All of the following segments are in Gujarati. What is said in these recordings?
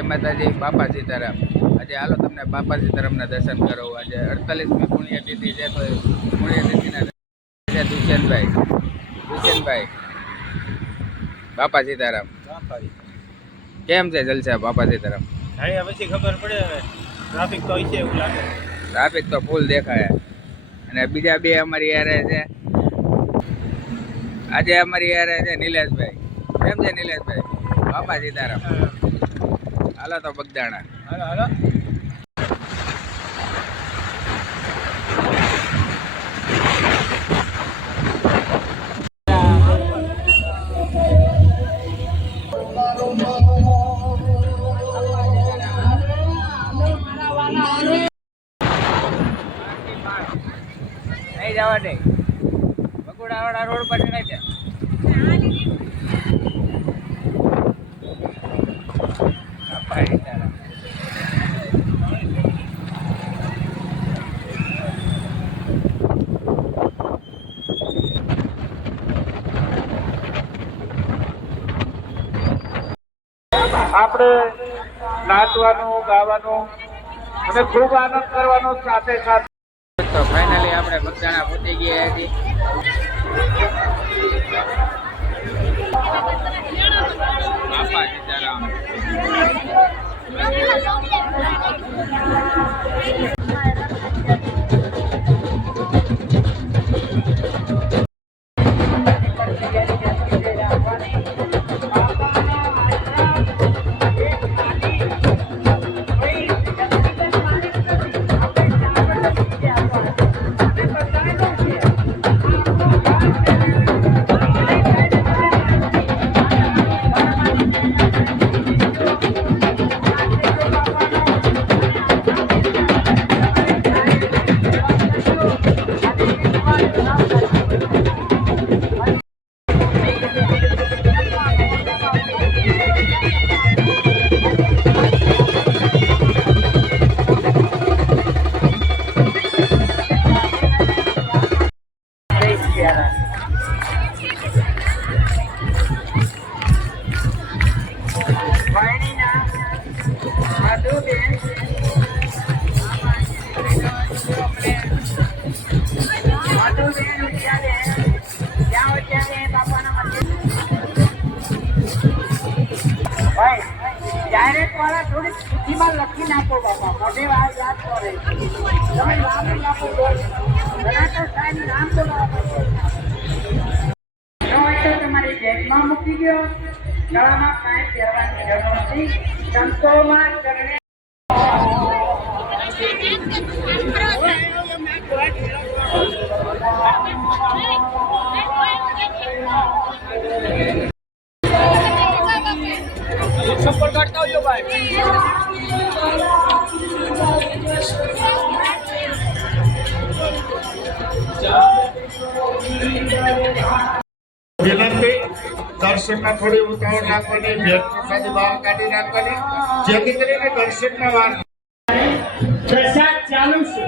જય માતાજી, બાપા સીતારામ। આજે હાલો તમને બાપા સીતારામના દર્શન કરો। આજે 48મી પુણ્યતિથિ છે, તો પુણ્યતિથિના દુષ્યંતભાઈ બાપા સીતારામ કેમ છે જલસા બાપા સીતારામ? પછી ખબર પડે, ટ્રાફિક તો છે એવું લાગે। ટ્રાફિક તો ફૂલ દેખાય। અને બીજા બે અમારી યારે છે, આજે અમારી યારે છે નિલેશભાઈ। કેમ છે નિલેશભાઈ? બાપા સીતારામ। હાલો તો બગદાણા હાલો નહીં જવા દે, બગુડાવાળા રોડ પર નહીં જાય। બાપા સીતારામ। આપણે નાચવાનું, ગાવાનું અને ખૂબ આનંદ કરવાનો સાથે સાથે। તો ફાઇનલી આપણે બગદાણા પહોંચી ગયા છીએ। બાપા સીતારામ। डायरेक्ट वाला थोड़ी सीमा लखी नाखो बाबा, मोटे વાત યાદ કરે તમે નામ નાખો ઘણા તો સાહેબ નામ બોલવા તો તમારી જેટમાં મૂકી દો। નળામાં કાંઈ કહેવાની જરૂર નથી। સંતોમાં ચરણે સપોર્ટ કરતા હોયો ભાઈ। વિનંતી, દર્શનમાં થોડી ઉતાવળ રાખવાની, ભેટ પ્રસાદી બહાર કાઢી રાખવાની, જેથી કરીને દર્શનના વાર પ્રસાદ ચાલુ છે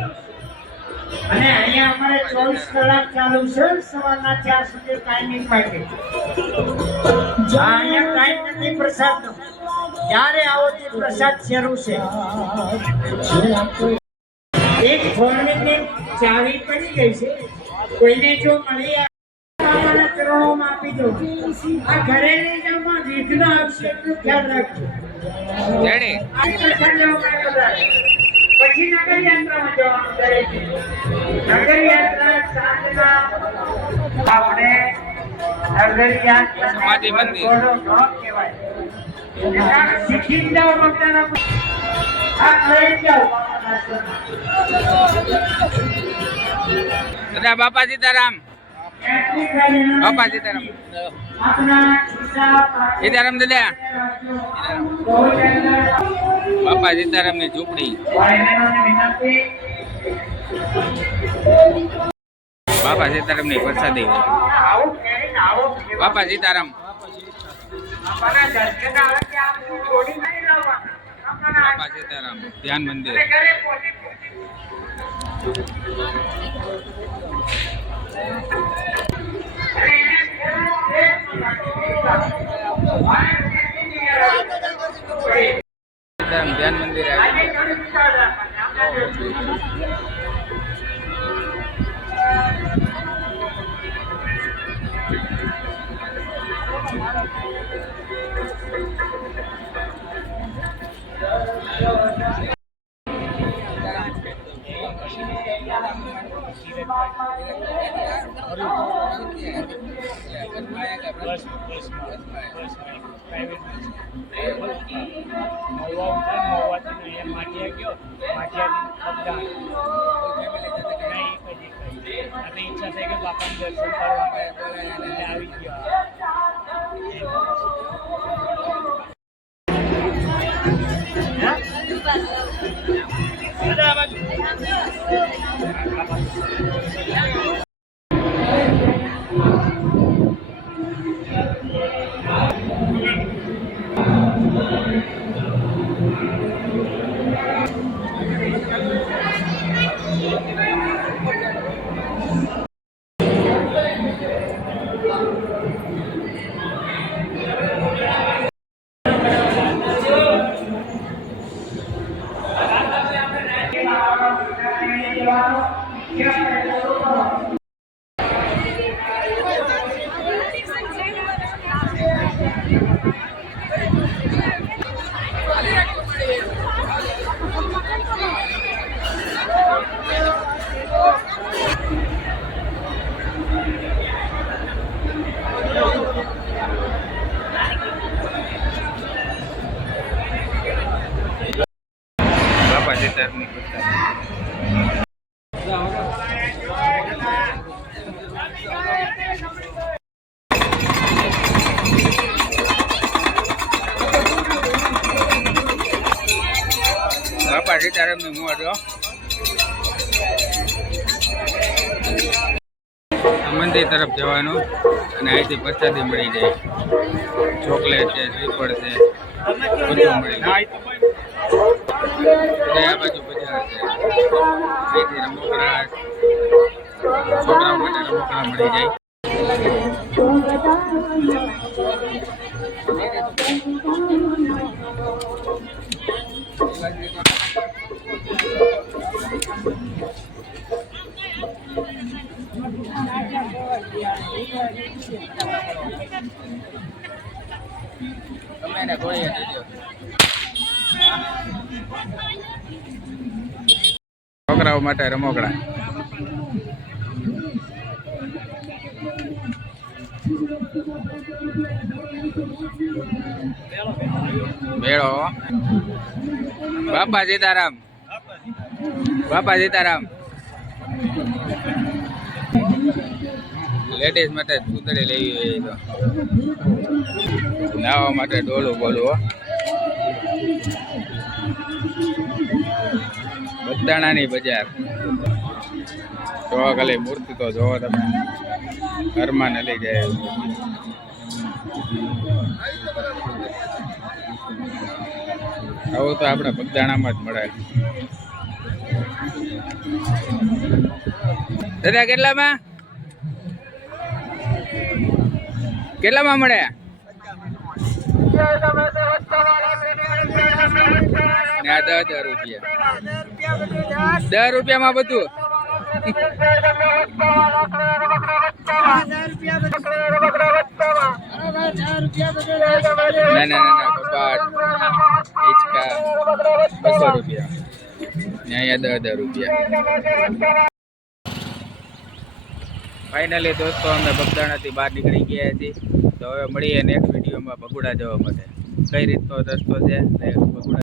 અને અહીંયા અમારે 24 કલાક ચાલુ છે। સવારના 4 સુધી ટાઈમિંગ માટે અહીંયા ટાઈમ નથી પ્રસાદનો। જ્યારે આવો તે પ્રસાદ શરૂ છે। એક ફોનની ચાવી પડી ગઈ છે, કોઈને જો મળી આવે ચરણોમાં આપી દો। આ ઘરે લઈ જવામાં વિઘ્ન આવશે એટલું ખ્યાલ રાખજો। આ પ્રસાદ પછી નગર યાત્રામાં જવાનું દરેક। નગર યાત્રા સાંજના આપણે નગર યાત્રા કહેવાય, શીખી જાઓ બગદાણા આ લઈ જાઓ। બાપા સીતારામ। બાપા સીતારામ। સીતારામ દાદા। બાપા સીતારામની ઝૂંપડી। બાપા સીતારામની પ્રસાદી। બાપા સીતારામ। બાપા સીતારામ ધ્યાન મંદિર। બસ મહુવાથી માઠિયા ગયો માઠિયાથી અને ઈચ્છા થઈ કે બાપાનું દર્શન કરવા એટલે આવી ગયો બાપા સીતારામની પ્રસાદ. બાપા સીતારામની મોજ હો. મંદિર તરફ જવાનું અને અહીંથી પ્રસાદી મળી જાય. ચોકલેટ છે, શ્રીફળ છે, બધું મળી જાય. અને આ બાજુ બજાર છે. અહીંથી રમકડા, છોકરાઓ માટે રમકડા મળી જાય. તમે એને ગોળીએ દીધો. છોકરાઓ માટે રમકડા. મેળો. બાપા સીતારામ. બાપા સીતારામ. લેડીઝ માટે પૂતળી લેવી હોય તો નાવા માટે ડોલું બોલું. બગદાણાની બજાર. જોવા ખાલી મૂર્તિ તો જોવો તમે, ઘરમાં ન લઈ જાય. આવું તો આપણે બગદાણામાં જ મળે. દાદા કેટલામાં મળે? 10 રૂપિયા. 10 રૂપિયામાં બધું. ના કપાટ, હિંચકા 200 રૂપિયા. અહીંયા 10 રૂપિયા. ફાઇનલી દોસ્તો અમે બગદાણાથી બહાર નીકળી ગયા છીએ. તો હવે મળીએ નેક્સ્ટ વિડીયોમાં બગુડા જવા માટે. કઈ રીતનો રસ્તો છે બગુડા